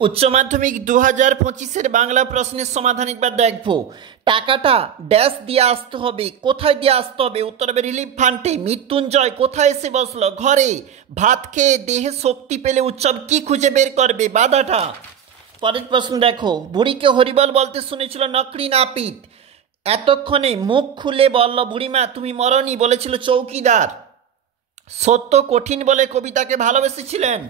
উচ্চ মাধ্যমিক 2025-এর বাংলা প্রশ্নের সমাধান একবার দেখবো। টাকাটা ড্যাশ দিয়ে আসতে হবে, কোথায় দিয়ে আসতে হবে? উত্তর হবে রিলিফ ফান্ডে। মৃত্যুঞ্জয় কোথায় এসে বসলো? ঘরে। ভাত খেয়ে দেহে শক্তি পেলে উৎসব কি খুঁজে বের করবে? বাধাটা। পরের প্রশ্ন দেখো, বুড়িকে হরিবল বলতে শুনেছিল নকরি নাপিত, এতক্ষণে মুখ খুলে বলল বুড়িমা তুমি মরনি, বলেছিল চৌকিদার। সত্য কঠিন বলে কবিতাকে ভালোবেসেছিলেন।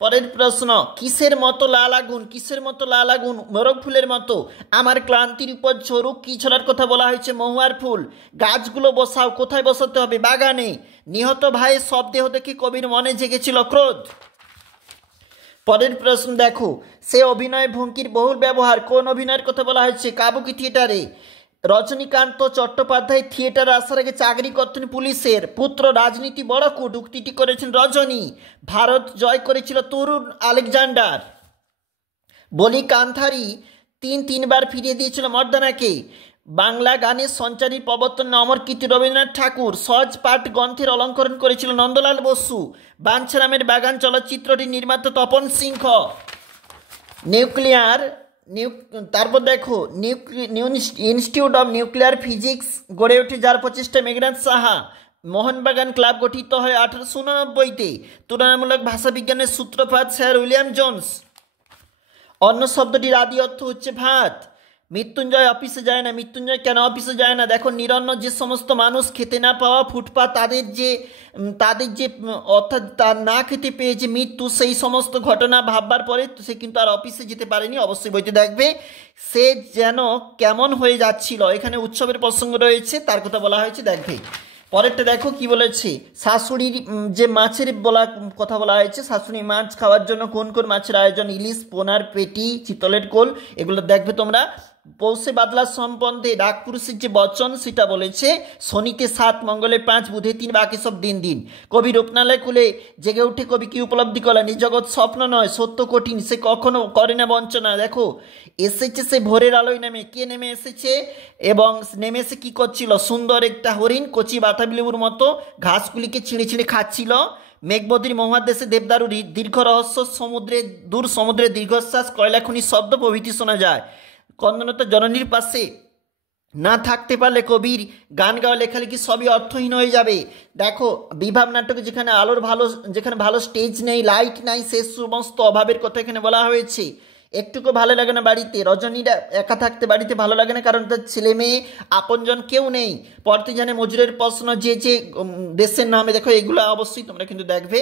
পরের প্রশ্ন, কিসের মতো লাল আগুন? কিসের মতো লাল আগুন? মোরগ ফুলের মতো। আমার ক্লান্তির উপর ঝরুক, কি ছড়ার কথা বলা হয়েছে? মহুয়ার ফুল। গাছগুলো বসাও, কোথায় বসাতে হবে? বাগানে। নিহত ভাইয়ের শবদেহ দেখে কবির মনে জেগেছিল ক্রোধ। পরের প্রশ্ন দেখো, সে অভিনয় ভঙ্গির বহুল ব্যবহার, কোন অভিনয়ের কথা বলা হয়েছে? কাবুকি থিয়েটারে। রজনীকান্ত চট্টোপাধ্যায় থিয়েটারে আসার আগে চাকরি করতেন পুলিশের। পুত্র রাজনীতি বড় কূট, উক্তিটি করেছেন রজনী। ভারত জয় করেছিল তরুণ আলেকজান্ডার। বলি কান্থারি তিনবার ফিরিয়ে দিয়েছিল মর্দানাকে। বাংলা গানের সঞ্চারী প্রবর্তন অমর কীর্তি রবীন্দ্রনাথ ঠাকুর। সহজ পাঠ গ্রন্থের অলঙ্করণ করেছিল নন্দলাল বসু। বাঞ্ছারামের বাগান চলচ্চিত্রটির নির্মাতা তপন সিংহ। নিউক্লিয়ার তারপর দেখো, ইনস্টিটিউট অফ নিউক্লিয়ার ফিজিক্স গড়ে ওঠে যার প্রচেষ্টা মেঘনাথ সাহা। মোহনবাগান ক্লাব গঠিত হয় 1889-তে। তুলনামূলক ভাষাবিজ্ঞানের সূত্রপাত স্যার উইলিয়াম জোন্স। অন্য শব্দটির আদি অর্থ হচ্ছে ভাত। মৃত্যুঞ্জয় অফিসে যায় না। মৃত্যুঞ্জয় কেন অফিসে যায় না? দেখো, নিরন্ন যে সমস্ত মানুষ খেতে না পাওয়া ফুটপাত, তাদের যে অর্থাৎ তার না খেতে পেয়ে যে মৃত্যু, সেই সমস্ত ঘটনা ভাববার পরে সে কিন্তু আর অফিসে যেতে পারেনি। অবশ্যই বইতে দেখবে সে যেন কেমন হয়ে যাচ্ছিল। এখানে উৎসবের প্রসঙ্গ রয়েছে, তার কথা বলা হয়েছে, দেখবে। পরেরটা দেখো কি বলেছে, শাশুড়ির যে মাছের কথা বলা হয়েছে। শাশুড়ি মাছ খাওয়ার জন্য কোন কোন মাছের আয়োজন? ইলিশ, পোনার পেটি, চিতলের কোল, এগুলো দেখবে তোমরা। পৌষে বাদলা সম্বন্ধে ডাকপুরুষের যে বচন সেটা বলেছে, শনিতে 7, মঙ্গলে 5, বুধে 3, বাকি সব দিন দিন। কবি রূপনালয় কুলে জেগে উঠে কবি কি উপলব্ধি করলেন? এই জগৎ স্বপ্ন নয়, সত্য কঠিন, সে কখনো করে না বঞ্চনা। দেখো, এসেছে সে ভোরের আলোয় নেমে। কে নেমে এসেছে? এবং নেমে এসে কি করছিল? সুন্দর একটা হরিণ কচি বাতাবি লেবুর মতো ঘাসগুলিকে ছিঁড়ে ছিঁড়ে খাচ্ছিল। মেঘবদীর মহাদেশে দেবদারু দীর্ঘ রহস্য, সমুদ্রের দীর্ঘশ্বাস, কয়লা খনির শব্দ প্রভৃতি শোনা যায়। কন্দনতা জননীর পাশে না থাকতে পারলে কবির গান গাওয়া লেখালেখি সবই অর্থহীন হয়ে যাবে। দেখো, বিভাব নাটকে যেখানে ভালো স্টেজ নেই, লাইট নাই, সে সমস্ত অভাবের কথা এখানে বলা হয়েছে। একটুকু ভালো লাগে না বাড়িতে। রজনীরা একা থাকতে বাড়িতে ভালো লাগে না, কারণ তার ছেলে মেয়ে আপনজন কেউ নেই। পড়তে জানে মজুরের প্রশ্ন, যে দেশের নামে, দেখো এগুলো অবশ্যই তোমরা কিন্তু দেখবে।